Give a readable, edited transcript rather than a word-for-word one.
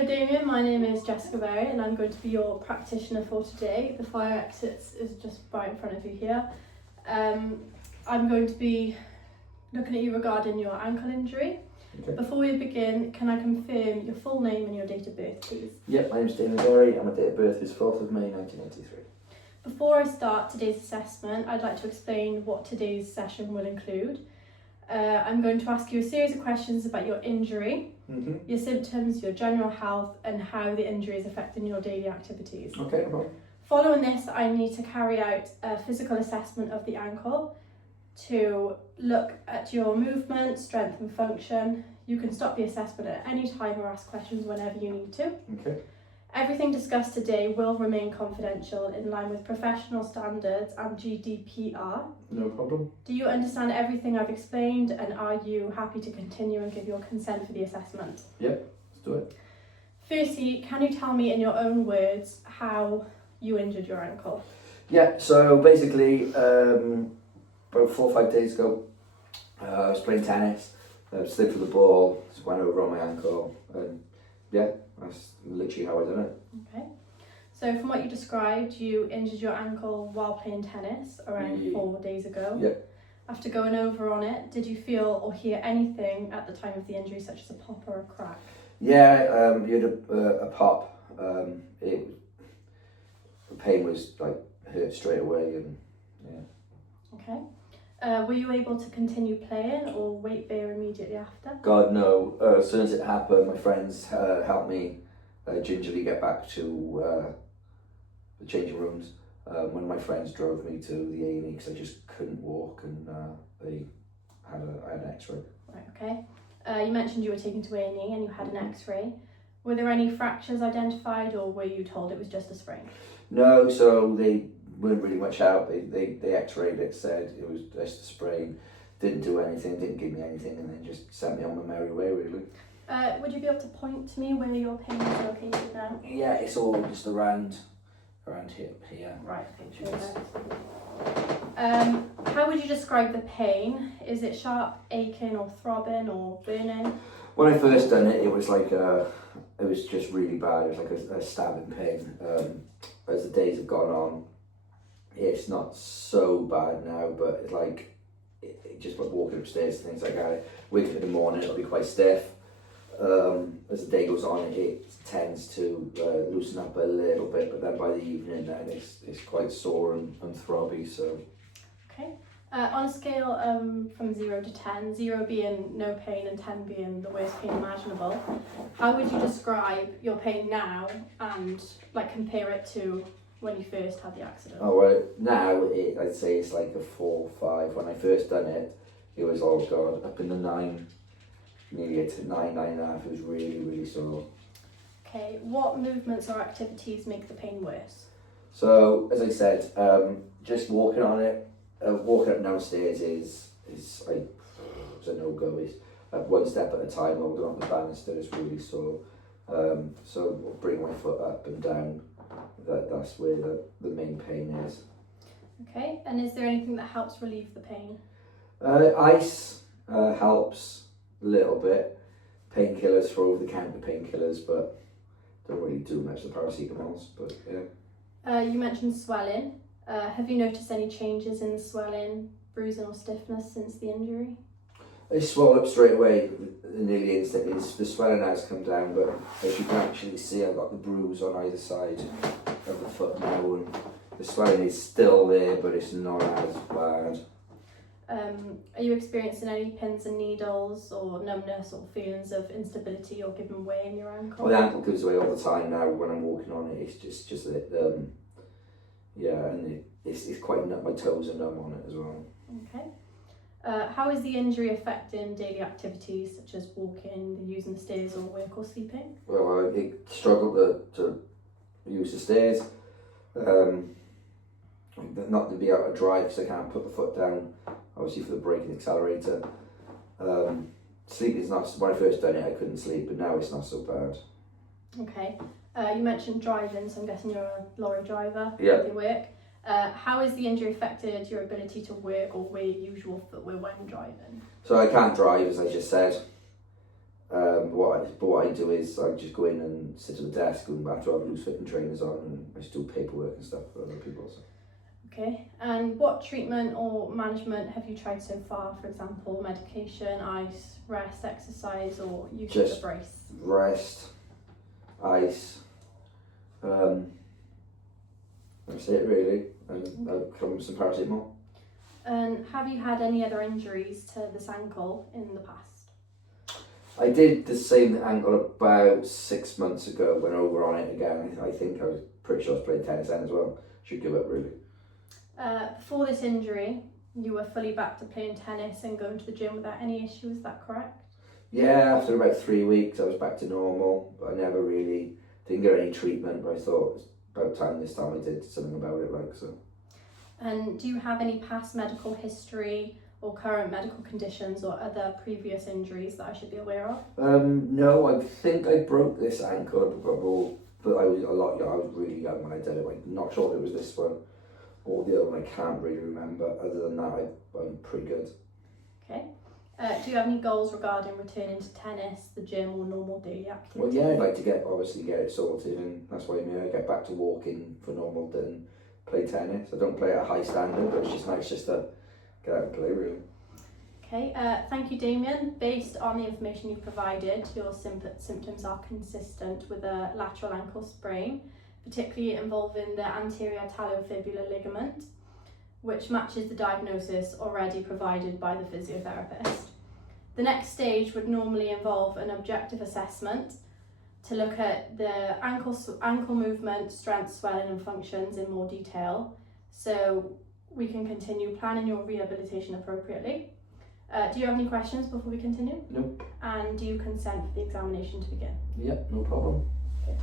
Hello Damien, my name is Jessica Berry and I'm going to be your practitioner for today. The fire exit is just right in front of you here. I'm going to be looking at you regarding your ankle injury. Okay. Before we begin, can I confirm your full name and your date of birth, please? Yep, my name's Damien Berry and my date of birth is 4th of May 1983. Before I start today's assessment, I'd like to explain what today's session will include. I'm going to ask you a series of questions about your injury, your symptoms, your general health, and how the injury is affecting your daily activities. Okay, no problem. Following this, I need to carry out a physical assessment of the ankle to look at your movement, strength and function. You can stop the assessment at any time or ask questions whenever you need to. Okay. Everything discussed today will remain confidential in line with professional standards and GDPR. No problem. Do you understand everything I've explained, and are you happy to continue and give your consent for the assessment? Yep, let's do it. Firstly, can you tell me in your own words how you injured your ankle? Yeah, so basically about 4 or 5 days ago I was playing tennis, slipped with the ball, just went over on my ankle, and yeah, that's literally how I done it. Okay. So from what you described, you injured your ankle while playing tennis around 4 days ago. Yep. After going over on it, did you feel or hear anything at the time of the injury, such as a pop or a crack? Yeah, you had a pop. The pain was like hurt straight away, and yeah. Okay. Were you able to continue playing or wait there immediately after? God no. As soon as it happened, my friends helped me gingerly get back to the changing rooms. One of my friends drove me to the A&E because I just couldn't walk, and I had an X-ray. Right, okay. You mentioned you were taken to A&E and you had an X-ray. Were there any fractures identified, or were you told it was just a sprain? No, so they weren't really much out. They X-rayed it, said it was just a sprain, didn't do anything, didn't give me anything, and then just sent me on my merry way, really. Would you be able to point to me where your pain is located now? Yeah, it's all just around here. Right, okay, how would you describe the pain? Is it sharp, aching or throbbing or burning? When I first done it, it was like it was just really bad. It was like a stabbing pain. As the days have gone on, it's not so bad now, but it's like it just like walking upstairs and things like that. Waking up in the morning, it'll be quite stiff. As the day goes on, it tends to loosen up a little bit, but then by the evening, then it's quite sore and throbby. So. Okay. On a scale from 0 to 10, 0 being no pain and 10 being the worst pain imaginable, how would you describe your pain now and like compare it to when you first had the accident? Oh well, now I'd say it's like a 4 or 5. When I first done it, it was, oh god, up in the 9, nearly to 9.5. It was really, really sore. Okay, what movements or activities make the pain worse? So as I said, just walking on it, walking up downstairs is like it's a no go. It's one step at a time. Holding on the banister is really sore. So bring my foot up and down. That's where the main pain is. Okay, and is there anything that helps relieve the pain? Ice helps a little bit. Painkillers for over-the-counter painkillers, but don't really do much. The paracetamols, but yeah. You mentioned swelling. Have you noticed any changes in the swelling, bruising or stiffness since the injury? It swelled up straight away, nearly instantly. The swelling has come down, but as you can actually see, I've got the bruise on either side of the foot now, and the swelling is still there, but it's not as bad. Are you experiencing any pins and needles or numbness or feelings of instability or giving way in your ankle? Well, the ankle gives away all the time now when I'm walking on it. It's just that, yeah, and it's quite numb. My toes are numb on it as well. Okay. How is the injury affecting daily activities such as walking, using the stairs or work or sleeping? Well, I struggled to use the stairs. Not to be able to drive because I can't put the foot down, obviously for the brake and accelerator. Sleep is not, when I first done it I couldn't sleep, but now it's not so bad. Okay. You mentioned driving, so I'm guessing you're a lorry driver with Yeah. your work. How has the injury affected your ability to work or wear usual footwear when driving? So I can't drive, as I just said. What I do is I just go in and sit at the desk and after I have loose fitting trainers on and I just do paperwork and stuff for other people. So. Okay, and what treatment or management have you tried so far? For example, medication, ice, rest, exercise, or use of the brace? Rest, ice, that's it really, and I've come with some paracetamol. And have you had any other injuries to this ankle in the past? I did the same ankle about 6 months ago, went over on it again. I think I was pretty sure I was playing tennis then as well. Should give up really. Before this injury, you were fully back to playing tennis and going to the gym without any issues, is that correct? Yeah, after about 3 weeks I was back to normal. I never really, didn't get any treatment, but I thought it was about time this time I did something about it, like so. And do you have any past medical history or current medical conditions or other previous injuries that I should be aware of? No, I think I broke this ankle, but I was I was really young when I did it. I'm not sure if it was this one or the other one. I can't really remember. Other than that, I'm pretty good. Okay. Do you have any goals regarding returning to tennis, the gym, or normal daily activity? Well, yeah, I'd like to get it sorted, and that's why I get back to walking for normal, then play tennis. I don't play at a high standard, but it's just nice just to get out and play, really. Okay, thank you, Damien. Based on the information you've provided, your symptoms are consistent with a lateral ankle sprain, particularly involving the anterior talofibular ligament, which matches the diagnosis already provided by the physiotherapist. The next stage would normally involve an objective assessment to look at the ankle movement, strength, swelling and functions in more detail, so we can continue planning your rehabilitation appropriately. Do you have any questions before we continue? Nope. And do you consent for the examination to begin? Yep, no problem. Okay.